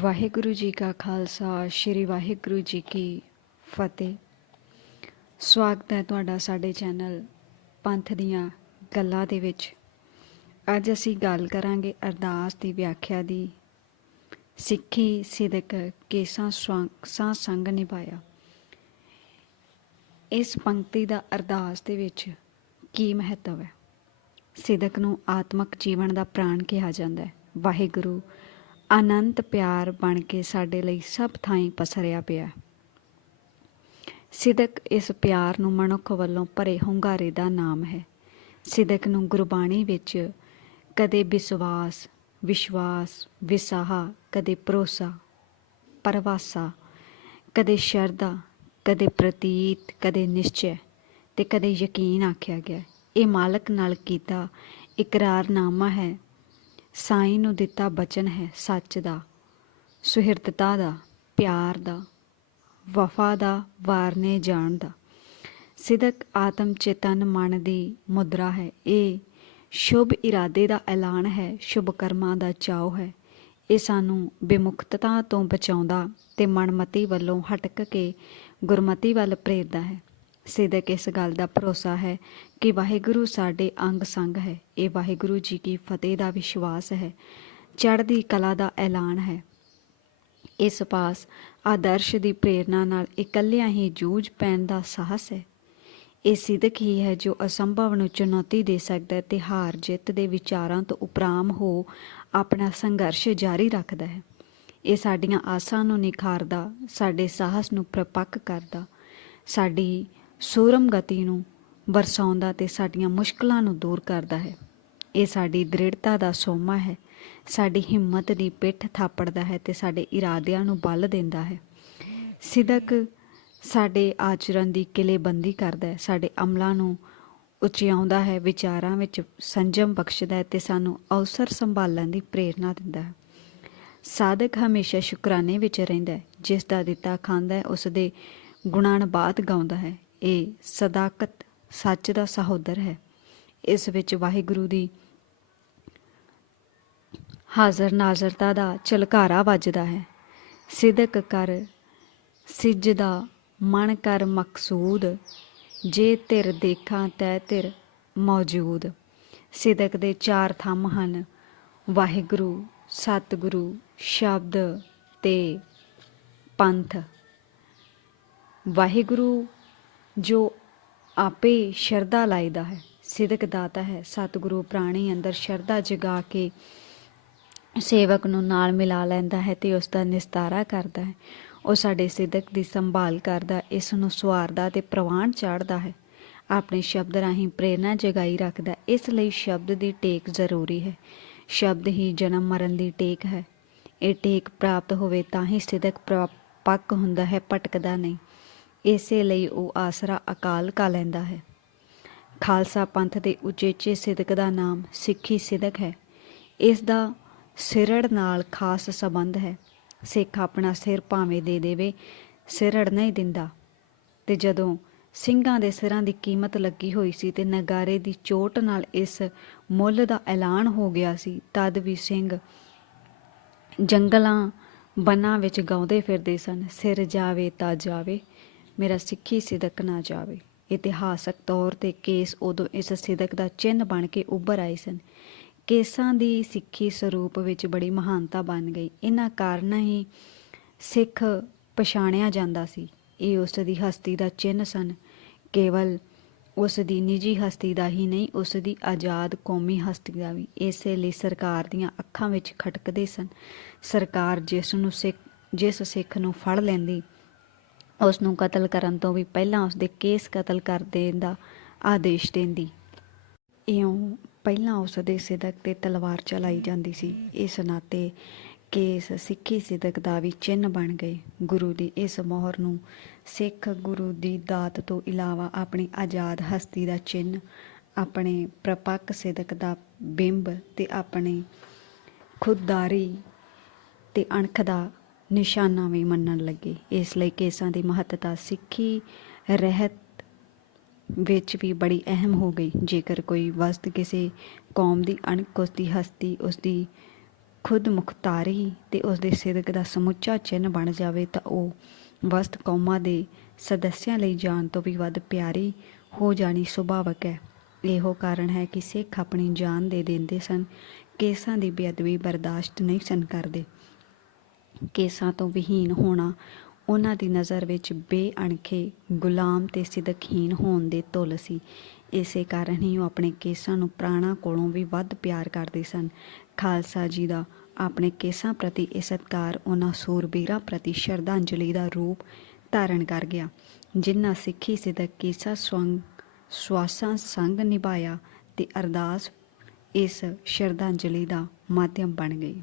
ਵਾਹਿਗੁਰੂ ਜੀ ਕਾ ਖਾਲਸਾ, ਸ੍ਰੀ ਵਾਹਿਗੁਰੂ ਜੀ ਕੀ ਫਤਿਹ। ਸਵਾਗਤ ਹੈ ਤੁਹਾਡਾ ਸਾਡੇ ਚੈਨਲ ਪੰਥ ਦੀਆਂ ਗੱਲਾਂ ਦੇ ਵਿੱਚ। ਅੱਜ ਅਸੀਂ ਗੱਲ ਕਰਾਂਗੇ ਅਰਦਾਸ ਦੀ ਵਿਆਖਿਆ ਦੀ। ਸਿੱਖੀ ਸਿਦਕ ਕੇਸਾਂ ਸਵਾਂਗ ਸਾਂ ਸੰਗ ਨਿਭਾਇਆ। ਇਸ ਪੰਕਤੀ ਦਾ ਅਰਦਾਸ ਦੇ ਵਿੱਚ ਕੀ ਮਹੱਤਵ ਹੈ? ਸਿਦਕ ਨੂੰ ਆਤਮਿਕ ਜੀਵਨ ਦਾ ਪ੍ਰਾਣ ਕਿਹਾ ਜਾਂਦਾ ਹੈ। ਵਾਹਿਗੁਰੂ ਅਨੰਤ ਪਿਆਰ ਬਣ ਕੇ ਸਾਡੇ ਲਈ ਸਭ ਥਾਈਂ ਪਸਰਿਆ ਪਿਆ ਸਿਦਕ ਇਸ ਪਿਆਰ ਨੂੰ ਮਨੁੱਖ ਵੱਲੋਂ ਭਰੇ ਹੁੰਗਾਰੇ ਦਾ ਨਾਮ ਹੈ। ਸਿਦਕ ਨੂੰ ਗੁਰਬਾਣੀ ਵਿੱਚ ਕਦੇ ਵਿਸ਼ਵਾਸ ਵਿਸ਼ਵਾਸ, ਵਿਸਾਹਾ, ਕਦੇ ਭਰੋਸਾ, ਪਰਵਾਸਾ, ਕਦੇ ਸ਼ਰਧਾ, ਕਦੇ ਪ੍ਰਤੀਤ, ਕਦੇ ਨਿਸ਼ਚੈ ਤੇ ਕਦੇ ਯਕੀਨ ਆਖਿਆ ਗਿਆ। ਇਹ ਮਾਲਕ ਨਾਲ ਕੀਤਾ ਇਕਰਾਰਨਾਮਾ ਹੈ ਸਾਈਂ ਨੂੰ ਦਿੱਤਾ ਬਚਨ ਹੈ ਸੱਚ ਦਾ, ਸੁਹਿਰਦਤਾ ਦਾ, ਪਿਆਰ ਦਾ, ਵਫਾ ਦਾ, ਵਾਰਨੇ ਜਾਣ ਦਾ। ਸਿਦਕ ਆਤਮ ਚੇਤਨ ਮਨ ਦੀ ਮੁਦਰਾ ਹੈ। ਇਹ ਸ਼ੁਭ ਇਰਾਦੇ ਦਾ ਐਲਾਨ ਹੈ, ਸ਼ੁਭ ਕਰਮਾਂ ਦਾ ਚਾਉ ਹੈ। ਇਹ ਸਾਨੂੰ ਬੇਮੁਕਤਤਾ ਤੋਂ ਬਚਾਉਂਦਾ ਤੇ ਮਨਮਤੀ ਵੱਲੋਂ ਹਟਕ ਕੇ ਗੁਰਮਤੀ ਵੱਲ ਪ੍ਰੇਰਦਾ ਹੈ। ਸਿਦਕ ਇਸ ਗੱਲ ਦਾ ਭਰੋਸਾ ਹੈ ਕਿ ਵਾਹਿਗੁਰੂ ਸਾਡੇ ਅੰਗ ਸੰਗ ਹੈ। ਇਹ ਵਾਹਿਗੁਰੂ ਜੀ ਕੀ ਫਤਿਹ ਦਾ ਵਿਸ਼ਵਾਸ ਹੈ। ਚੜ੍ਹਦੀ ਕਲਾ ਦਾ ਐਲਾਨ ਹੈ। ਇਸ ਪਾਸ ਆਦਰਸ਼ ਦੀ ਪ੍ਰੇਰਣਾ ਨਾਲ ਇਕੱਲਿਆਂ ਹੀ ਜੂਝ ਪੈਣ ਦਾ ਸਾਹਸ ਹੈ। ਇਹ ਸਿਦਕ ਹੀ ਹੈ ਜੋ ਅਸੰਭਵ ਨੂੰ ਚੁਣੌਤੀ ਦੇ ਸਕਦਾ ਹੈ ਤੇ ਹਾਰ ਜਿੱਤ ਦੇ ਵਿਚਾਰਾਂ ਤੋਂ ਉਪਰਾਮ ਹੋ ਆਪਣਾ ਸੰਘਰਸ਼ ਜਾਰੀ ਰੱਖਦਾ ਹੈ। ਇਹ ਸਾਡੀਆਂ ਆਸਾਂ ਨੂੰ ਨਿਖਾਰਦਾ, ਸਾਡੇ ਸਾਹਸ ਨੂੰ ਪ੍ਰਪੱਕ ਕਰਦਾ, ਸਾਡੀ ਸੂਰਮ ਗਤੀ ਨੂੰ ਵਰਸਾਉਂਦਾ ਤੇ ਸਾਡੀਆਂ ਮੁਸ਼ਕਲਾਂ ਨੂੰ ਦੂਰ ਕਰਦਾ ਹੈ। ਇਹ ਸਾਡੀ ਦ੍ਰਿੜਤਾ ਦਾ ਸੋਮਾ ਹੈ। ਸਾਡੀ ਹਿੰਮਤ ਦੀ ਪਿੱਠ ਥਾਪੜਦਾ ਹੈ ਤੇ ਸਾਡੇ ਇਰਾਦਿਆਂ ਨੂੰ ਬਲ ਦਿੰਦਾ ਹੈ। ਸਿਦਕ ਸਾਡੇ ਆਚਰਣ ਦੀ ਕਿਲੇਬੰਦੀ ਕਰਦਾ ਹੈ। ਸਾਡੇ ਅਮਲਾਂ ਨੂੰ ਉਚਿਆਉਂਦਾ ਹੈ, ਵਿਚਾਰਾਂ ਵਿੱਚ ਸੰਜਮ ਬਖਸ਼ਦਾ ਹੈ ਤੇ ਸਾਨੂੰ ਅਵਸਰ ਸੰਭਾਲਣ ਦੀ ਪ੍ਰੇਰਣਾ ਦਿੰਦਾ ਹੈ। ਸਾਧਕ ਹਮੇਸ਼ਾ ਸ਼ੁਕਰਾਨੇ ਵਿੱਚ ਰਹਿੰਦਾ ਹੈ। ਜਿਸ ਦਾ ਦਿੱਤਾ ਖਾਂਦਾ ਹੈ ਉਸ ਦੇ ਗੁਣਾਨਬਾਤ ਗਾਉਂਦਾ ਹੈ। ਇਹ ਸਦਾਕਤ ਸੱਚ ਦਾ ਸਹੋਦਰ ਹੈ। ਇਸ ਵਿੱਚ ਵਾਹਿਗੁਰੂ ਦੀ ਹਾਜ਼ਰ ਨਾਜ਼ਰਤਾ ਦਾ ਝਲਕਾਰਾ ਵੱਜਦਾ ਹੈ। ਸਿਦਕ ਕਰ ਸਿਜਦਾ ਮਨ ਕਰ ਮਕਸੂਦ, ਜੇ ਧਿਰ ਦੇਖਾਂ ਤੈ ਧਿਰ ਮੌਜੂਦ। ਸਿਦਕ ਦੇ ਚਾਰ ਥੰਮ ਹਨ, ਵਾਹਿਗੁਰੂ, ਸਤਿਗੁਰੂ, ਸ਼ਬਦ ਤੇ ਪੰਥ। ਵਾਹਿਗੁਰੂ ਜੋ ਆਪੇ ਸ਼ਰਧਾ ਲਾਇਦਾ ਹੈ, ਸਿਦਕ ਦਾਤਾ ਹੈ। ਸਤਿਗੁਰੂ ਪ੍ਰਾਣੀ ਅੰਦਰ ਸ਼ਰਧਾ ਜਗਾ ਕੇ ਸੇਵਕ ਨੂੰ ਨਾਲ ਮਿਲਾ ਲੈਂਦਾ ਹੈ ਤੇ ਉਸ ਦਾ ਨਿਸਤਾਰਾ ਕਰਦਾ ਹੈ। ਉਹ ਸਾਡੇ ਸਿਦਕ ਦੀ ਸੰਭਾਲ ਕਰਦਾ, ਇਸ ਨੂੰ ਸਵਾਰਦਾ ਤੇ ਪ੍ਰਵਾਨ ਚਾੜਦਾ ਹੈ। ਆਪਣੇ ਸ਼ਬਦ ਰਾਹੀਂ ਪ੍ਰੇਰਣਾ ਜਗਾਈ ਰੱਖਦਾ, ਇਸ ਲਈ ਸ਼ਬਦ ਦੀ ਟੇਕ ਜ਼ਰੂਰੀ ਹੈ। ਸ਼ਬਦ ਹੀ ਜਨਮ ਮਰਨ ਦੀ ਟੇਕ ਹੈ। ਇਹ ਟੇਕ ਪ੍ਰਾਪਤ ਹੋਵੇ ਤਾਂ ਹੀ ਸਿਦਕ ਪ੍ਰਾ- ਪੱਕ ਹੁੰਦਾ ਹੈ, ਭਟਕਦਾ ਨਹੀਂ। ਇਸੇ ਲਈ ਉਹ ਆਸਰਾ ਅਕਾਲ ਕਾ ਲੈਂਦਾ ਹੈ। ਖਾਲਸਾ ਪੰਥ ਦੇ ਉਚੇਚੇ ਸਿਦਕ ਦਾ ਨਾਮ ਸਿੱਖੀ ਸਿਦਕ ਹੈ। ਇਸ ਦਾ ਸਿਰੜ ਨਾਲ ਖਾਸ ਸਬੰਧ ਹੈ। ਸਿੱਖ ਆਪਣਾ ਸਿਰ ਭਾਵੇਂ ਦੇ ਦੇਵੇ, ਸਿਰੜ ਨਹੀਂ ਦਿੰਦਾ। ਤੇ ਜਦੋਂ ਸਿੰਘਾਂ ਦੇ ਸਿਰਾਂ ਦੀ ਕੀਮਤ ਲੱਗੀ ਹੋਈ ਸੀ ਤੇ ਨਗਾਰੇ ਦੀ ਚੋਟ ਨਾਲ ਇਸ ਮੁੱਲ ਦਾ ਐਲਾਨ ਹੋ ਗਿਆ ਸੀ, ਤਦ ਵੀ ਸਿੰਘ ਜੰਗਲਾਂ ਬਨਾਂ ਵਿੱਚ ਗਾਉਂਦੇ ਫਿਰਦੇ ਸਨ। ਸਿਰ ਜਾਵੇ ਤਾਂ ਜਾਵੇ ਮੇਰਾ ਸਿੱਖੀ ਸਿਦਕ ਨਾ ਜਾਵੇ। ਇਤਿਹਾਸਕ ਤੌਰ ਤੇ ਕੇਸ ਉਦੋਂ ਇਸ ਸਿਦਕ ਦਾ ਚਿੰਨ੍ਹ ਬਣ ਕੇ ਉੱਭਰ ਆਏ ਸਨ। ਕੇਸਾਂ ਦੀ ਸਿੱਖੀ ਸਰੂਪ ਵਿੱਚ ਬੜੀ ਮਹਾਨਤਾ ਬਣ ਗਈ। ਇਹਨਾਂ ਕਾਰਨਾਂ ਹੀ ਸਿੱਖ ਪਛਾਣਿਆ ਜਾਂਦਾ ਸੀ। ਇਹ ਉਸ ਦੀ ਹਸਤੀ ਦਾ ਚਿੰਨ੍ਹ ਸਨ। ਕੇਵਲ ਉਸ ਦੀ ਨਿੱਜੀ ਹਸਤੀ ਦਾ ਹੀ ਨਹੀਂ, ਉਸ ਦੀ ਆਜ਼ਾਦ ਕੌਮੀ ਹਸਤੀ ਦਾ ਵੀ। ਇਸੇ ਲਈ ਸਰਕਾਰ ਦੀਆਂ ਅੱਖਾਂ ਵਿੱਚ ਖਟਕਦੇ ਸਨ। ਸਰਕਾਰ ਜਿਸ ਨੂੰ ਸਿੱਖ ਜਿਸ ਸਿੱਖ ਨੂੰ ਫੜ ਲੈਂਦੀ ਉਸ ਨੂੰ ਕਤਲ ਕਰਨ ਤੋਂ ਵੀ ਪਹਿਲਾਂ ਉਸ ਦੇ ਕੇਸ ਕਤਲ ਕਰ ਦੇਣ ਦਾ ਆਦੇਸ਼ ਦਿੰਦੀ। ਇਉਂ ਪਹਿਲਾਂ ਉਸ ਦੇ ਸਿਦਕ ਤੇ ਤਲਵਾਰ ਚਲਾਈ ਜਾਂਦੀ ਸੀ। ਇਸ ਨਾਤੇ ਕੇਸ ਸਿੱਖੀ ਸਿਦਕ ਦਾ ਵੀ ਚਿੰਨ੍ਹ ਬਣ ਗਏ। ਗੁਰੂ ਦੀ ਇਸ ਮੋਹਰ ਨੂੰ ਸਿੱਖ ਗੁਰੂ ਦੀ ਦਾਤ ਤੋਂ ਇਲਾਵਾ ਆਪਣੀ ਆਜ਼ਾਦ ਹਸਤੀ ਦਾ ਚਿੰਨ੍ਹ, ਆਪਣੇ ਪ੍ਰਪੱਕ ਸਿਦਕ ਦਾ ਬਿੰਬ ਤੇ ਆਪਣੇ ਖੁਦਦਾਰੀ ਤੇ ਅਣਖ ਦਾ ਨਿਸ਼ਾਨਾ ਵੀ ਮੰਨਣ ਲੱਗੇ। ਇਸ ਲਈ ਕੇਸਾਂ ਦੀ ਮਹੱਤਤਾ ਸਿੱਖੀ ਰਹਿਤ ਵਿੱਚ ਵੀ ਬੜੀ ਅਹਿਮ ਹੋ ਗਈ। ਜੇਕਰ ਕੋਈ ਵਸਤ ਕਿਸੇ ਕੌਮ ਦੀ ਅਣਖ, ਉਸ ਦੀ ਹਸਤੀ, ਉਸ ਦੀ ਖੁਦ ਮੁਖਤਾਰੀ ਤੇ ਉਸ ਦੇ ਸਿਦਕ ਦਾ ਸਮੁੱਚਾ ਚਿੰਨ ਬਣ ਜਾਵੇ ਤਾਂ ਉਹ ਵਸਤ ਕੌਮਾਂ ਦੇ ਸਦੱਸਿਆਂ ਲਈ ਜਾਨ ਤੋਂ ਵੀ ਵੱਧ ਪਿਆਰੀ ਹੋ ਜਾਣੀ ਸੁਭਾਵਕ ਹੈ। ਇਹੋ ਕਾਰਨ ਹੈ ਕਿ ਸਿੱਖ ਆਪਣੀ ਜਾਨ ਦੇ ਦਿੰਦੇ ਸਨ। ਕੇਸਾਂ ਦੀ ਬੇਅਦਬੀ ਬਰਦਾਸ਼ਤ ਨਹੀਂ ਸਨ ਕਰਦੇ। ਕੇਸਾਂ ਤੋਂ ਵਿਹੀਨ ਹੋਣਾ, ਉਹਨਾਂ ਦੀ ਨਜ਼ਰ ਵਿੱਚ ਬੇਅਣਖੇ ਗੁਲਾਮ ਤੇ ਸਿਦਕਹੀਨ ਹੋਣ ਦੇ ਤੁਲ ਸੀ। ਇਸੇ ਕਾਰਨ ਹੀ ਉਹ ਆਪਣੇ ਕੇਸਾਂ ਨੂੰ ਪ੍ਰਾਣਾ ਕੋਲੋਂ ਵੀ ਵੱਧ ਪਿਆਰ ਕਰਦੇ ਸਨ। ਖਾਲਸਾ ਜੀ ਦਾ ਆਪਣੇ ਕੇਸਾਂ ਪ੍ਰਤੀ ਇਹ ਸਤਿਕਾਰ ਉਹਨਾਂ ਸੂਰਬੀਰਾਂ ਪ੍ਰਤੀ ਸ਼ਰਧਾਂਜਲੀ ਦਾ ਰੂਪ ਧਾਰਨ ਕਰ ਗਿਆ, ਜਿਨ੍ਹਾਂ ਸਿੱਖੀ ਸਿਦਕ ਕੇਸਾ ਸਵੰਗ, ਸਵਾਸਾਂ ਸੰਗ ਨਿਭਾਇਆ ਤੇ ਅਰਦਾਸ ਇਸ ਸ਼ਰਧਾਂਜਲੀ ਦਾ ਮਾਧਿਅਮ ਬਣ ਗਈ।